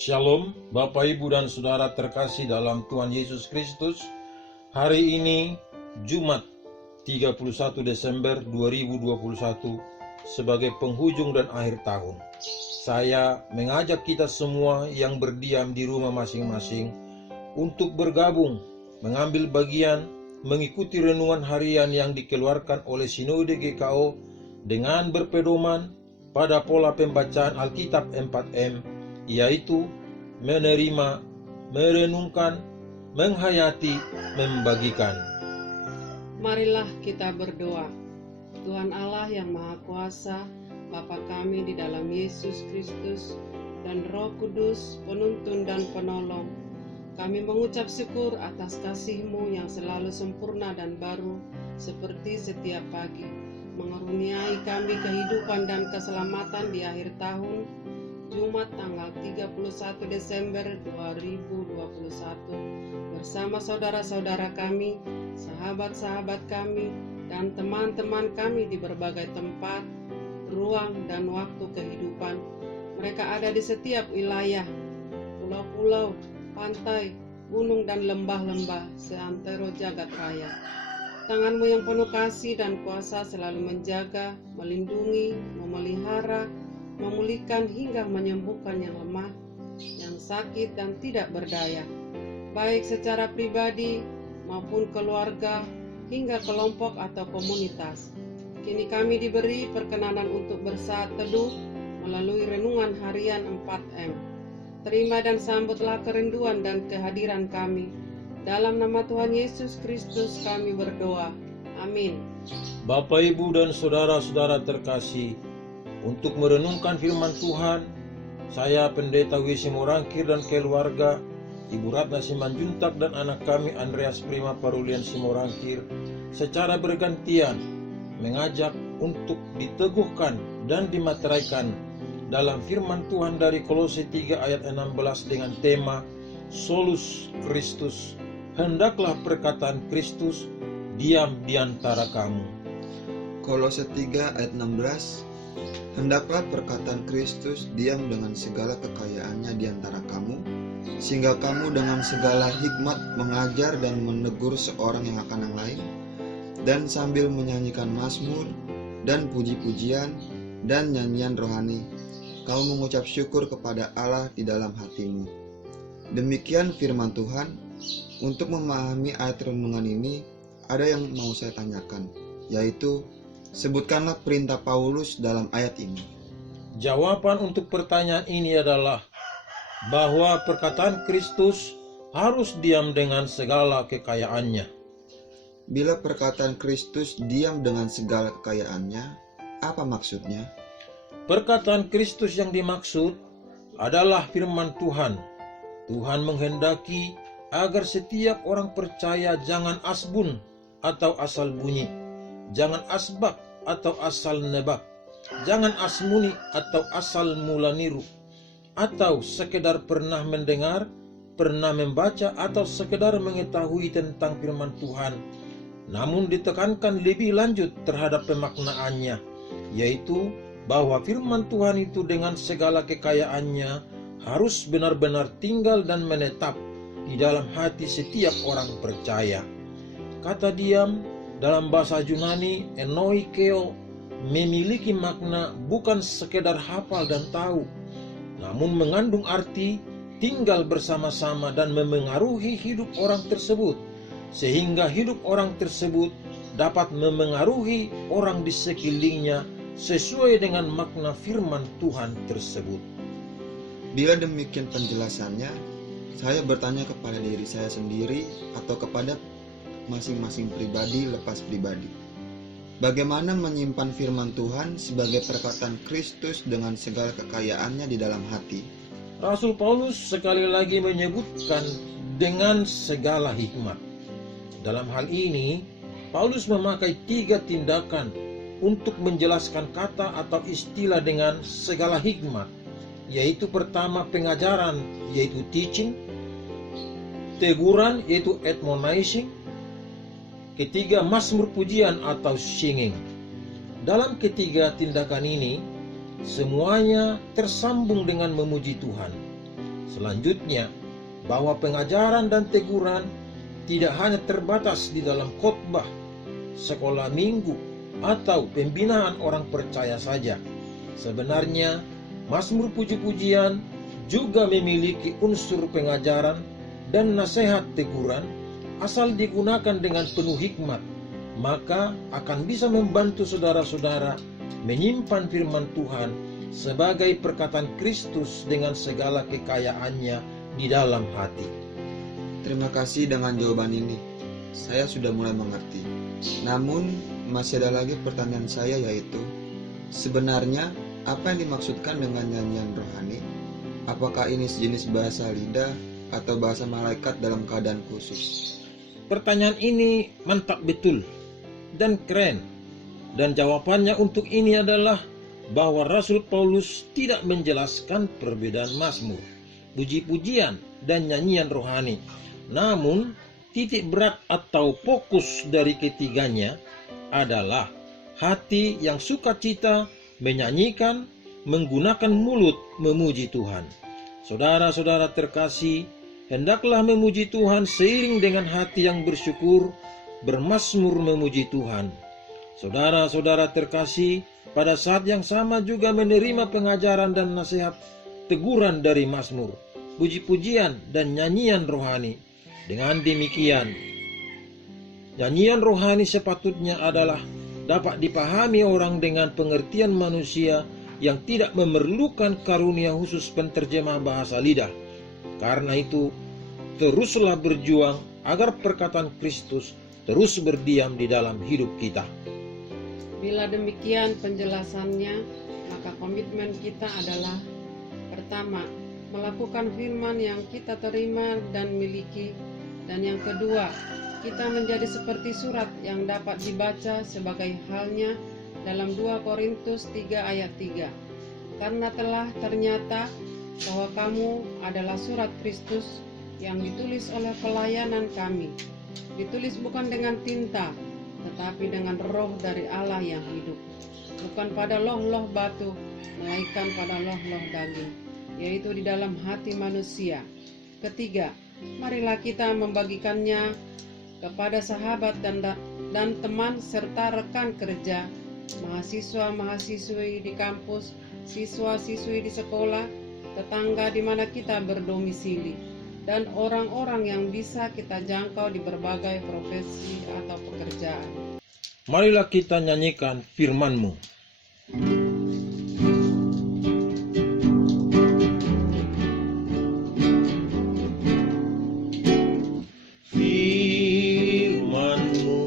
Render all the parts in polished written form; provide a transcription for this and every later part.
Shalom, Bapak, Ibu, dan Saudara terkasih dalam Tuhan Yesus Kristus. Hari ini, Jumat 31 Desember 2021, sebagai penghujung dan akhir tahun. Saya mengajak kita semua yang berdiam di rumah masing-masing untuk bergabung, mengambil bagian, mengikuti renungan harian yang dikeluarkan oleh Sinode GKO dengan berpedoman pada pola pembacaan Alkitab 4M, yaitu menerima, merenungkan, menghayati, membagikan. Marilah kita berdoa. Tuhan Allah yang Maha Kuasa, Bapa kami di dalam Yesus Kristus dan Roh Kudus, penuntun dan penolong, kami mengucap syukur atas kasih-Mu yang selalu sempurna dan baru seperti setiap pagi, mengaruniai kami kehidupan dan keselamatan di akhir tahun, Jumat tanggal 31 Desember 2021, bersama saudara-saudara kami, sahabat-sahabat kami, dan teman-teman kami di berbagai tempat, ruang, dan waktu kehidupan. Mereka ada di setiap wilayah, pulau-pulau, pantai, gunung, dan lembah-lembah seantero jagat raya. Tangan-Mu yang penuh kasih dan kuasa selalu menjaga, melindungi, memelihara, memulihkan hingga menyembuhkan yang lemah, yang sakit dan tidak berdaya, baik secara pribadi maupun keluarga hingga kelompok atau komunitas. Kini kami diberi perkenanan untuk bersaat teduh melalui renungan harian 4M. Terima dan sambutlah kerinduan dan kehadiran kami. Dalam nama Tuhan Yesus Kristus kami berdoa. Amin. Bapak, Ibu, dan saudara-saudara terkasih, untuk merenungkan firman Tuhan, saya Pendeta W.C. Morangkir dan keluarga, Ibu Ratna Simanjuntak dan anak kami Andreas Prima Parulian Simorangkir, secara bergantian mengajak untuk diteguhkan dan dimateraikan dalam firman Tuhan dari Kolose 3 ayat 16 dengan tema Solus Christus. Hendaklah perkataan Kristus diam di antara kamu. Kolose 3 ayat 16. Hendaklah perkataan Kristus diam dengan segala kekayaannya di antara kamu, sehingga kamu dengan segala hikmat mengajar dan menegur seorang yang akan yang lain, dan sambil menyanyikan mazmur dan puji-pujian dan nyanyian rohani, kamu mengucap syukur kepada Allah di dalam hatimu. Demikian firman Tuhan. Untuk memahami ayat renungan ini, ada yang mau saya tanyakan, yaitu sebutkanlah perintah Paulus dalam ayat ini. Jawaban untuk pertanyaan ini adalah bahwa perkataan Kristus harus diam dengan segala kekayaannya. Bila perkataan Kristus diam dengan segala kekayaannya, apa maksudnya? Perkataan Kristus yang dimaksud adalah firman Tuhan. Tuhan menghendaki agar setiap orang percaya jangan asbun atau asal bunyi, jangan asbak atau asal nebak, jangan asmuni atau asal mula niru, atau sekedar pernah mendengar, pernah membaca, atau sekedar mengetahui tentang firman Tuhan, namun ditekankan lebih lanjut terhadap pemaknaannya, yaitu bahwa firman Tuhan itu dengan segala kekayaannya harus benar-benar tinggal dan menetap di dalam hati setiap orang percaya. Kata diam dalam bahasa Yunani enoikeo memiliki makna bukan sekedar hafal dan tahu, namun mengandung arti tinggal bersama-sama dan memengaruhi hidup orang tersebut, sehingga hidup orang tersebut dapat memengaruhi orang di sekelilingnya sesuai dengan makna firman Tuhan tersebut. Bila demikian penjelasannya, saya bertanya kepada diri saya sendiri atau kepada masing-masing pribadi lepas pribadi. Bagaimana menyimpan firman Tuhan sebagai perkataan Kristus dengan segala kekayaannya di dalam hati? Rasul Paulus sekali lagi menyebutkan dengan segala hikmat. Dalam hal ini, Paulus memakai 3 tindakan untuk menjelaskan kata atau istilah dengan segala hikmat, yaitu pertama pengajaran, yaitu teaching, teguran, yaitu admonishing, ketiga mazmur pujian atau singing. Dalam ketiga tindakan ini, semuanya tersambung dengan memuji Tuhan. Selanjutnya, bahwa pengajaran dan teguran tidak hanya terbatas di dalam khotbah, sekolah minggu, atau pembinaan orang percaya saja. Sebenarnya, Mazmur puji-pujian juga memiliki unsur pengajaran dan nasihat teguran asal digunakan dengan penuh hikmat, maka akan bisa membantu saudara-saudara menyimpan firman Tuhan sebagai perkataan Kristus dengan segala kekayaannya di dalam hati. Terima kasih dengan jawaban ini. Saya sudah mulai mengerti. Namun, masih ada lagi pertanyaan saya, yaitu sebenarnya apa yang dimaksudkan dengan nyanyian rohani? Apakah ini sejenis bahasa lidah atau bahasa malaikat dalam keadaan khusus? Pertanyaan ini mantap betul dan keren. Dan jawabannya untuk ini adalah bahwa Rasul Paulus tidak menjelaskan perbedaan mazmur, puji-pujian, dan nyanyian rohani. Namun, titik berat atau fokus dari ketiganya adalah hati yang sukacita menyanyikan, menggunakan mulut memuji Tuhan. Saudara-saudara terkasih, hendaklah memuji Tuhan seiring dengan hati yang bersyukur, bermazmur memuji Tuhan. Saudara-saudara terkasih, pada saat yang sama juga menerima pengajaran dan nasihat teguran dari mazmur, puji-pujian, dan nyanyian rohani. Dengan demikian, nyanyian rohani sepatutnya adalah dapat dipahami orang dengan pengertian manusia yang tidak memerlukan karunia khusus penterjemah bahasa lidah. Karena itu, teruslah berjuang agar perkataan Kristus terus berdiam di dalam hidup kita. Bila demikian penjelasannya, maka komitmen kita adalah: pertama, melakukan firman yang kita terima dan miliki, dan yang kedua, kita menjadi seperti surat yang dapat dibaca sebagai halnya dalam 2 Korintus 3 ayat 3. Karena telah ternyata bahwa kamu adalah surat Kristus yang ditulis oleh pelayanan kami, ditulis bukan dengan tinta, tetapi dengan roh dari Allah yang hidup, bukan pada loh-loh batu, melainkan pada loh-loh daging, yaitu di dalam hati manusia. Ketiga, marilah kita membagikannya kepada sahabat dan teman serta rekan kerja, mahasiswa-mahasiswi di kampus, siswa-siswi di sekolah, tetangga di mana kita berdomisili, dan orang-orang yang bisa kita jangkau di berbagai profesi atau pekerjaan. Marilah kita nyanyikan firman-Mu. Firman-Mu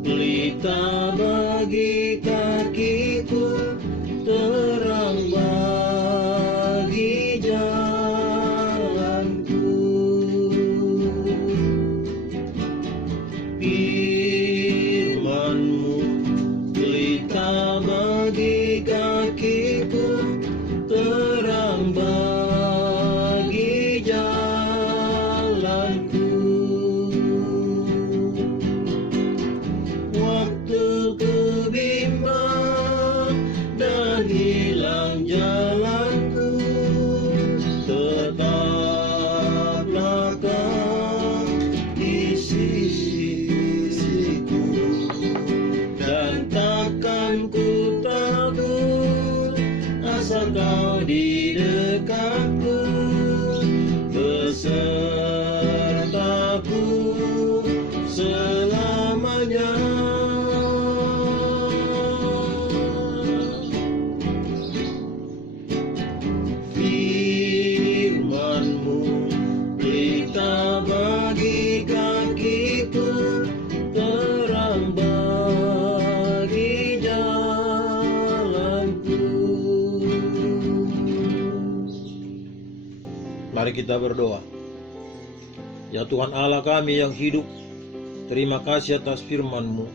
pelita bagi kakiku, terang bagi jalanku. Firman-Mu pelita bagi kakiku, terang bagi jalanku. Waktu ku bimbang dan hilang jalanku, tetaplah Kau di sisiku, dan takkan ku takut asal Kau di dekatku, besertaku selamanya. Firman-Mu pelita bagi kakiku, terang bagi jalanku. Mari kita berdoa. Ya Tuhan Allah kami yang hidup, terima kasih atas firman-Mu.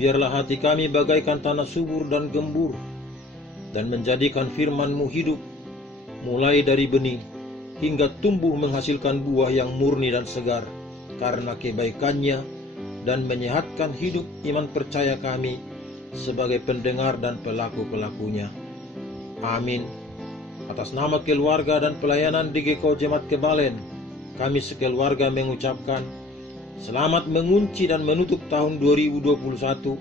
Biarlah hati kami bagaikan tanah subur dan gembur, dan menjadikan firman-Mu hidup, mulai dari benih hingga tumbuh menghasilkan buah yang murni dan segar karena kebaikannya, dan menyehatkan hidup iman percaya kami sebagai pendengar dan pelaku-pelakunya. Amin. atas nama keluarga dan pelayanan DGKO Jemaat Kebalen, kami sekeluarga mengucapkan selamat mengunci dan menutup tahun 2021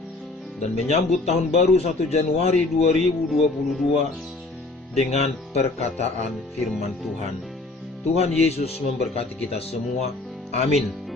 dan menyambut tahun baru 1 Januari 2022 dengan perkataan firman Tuhan. Tuhan Yesus memberkati kita semua. Amin.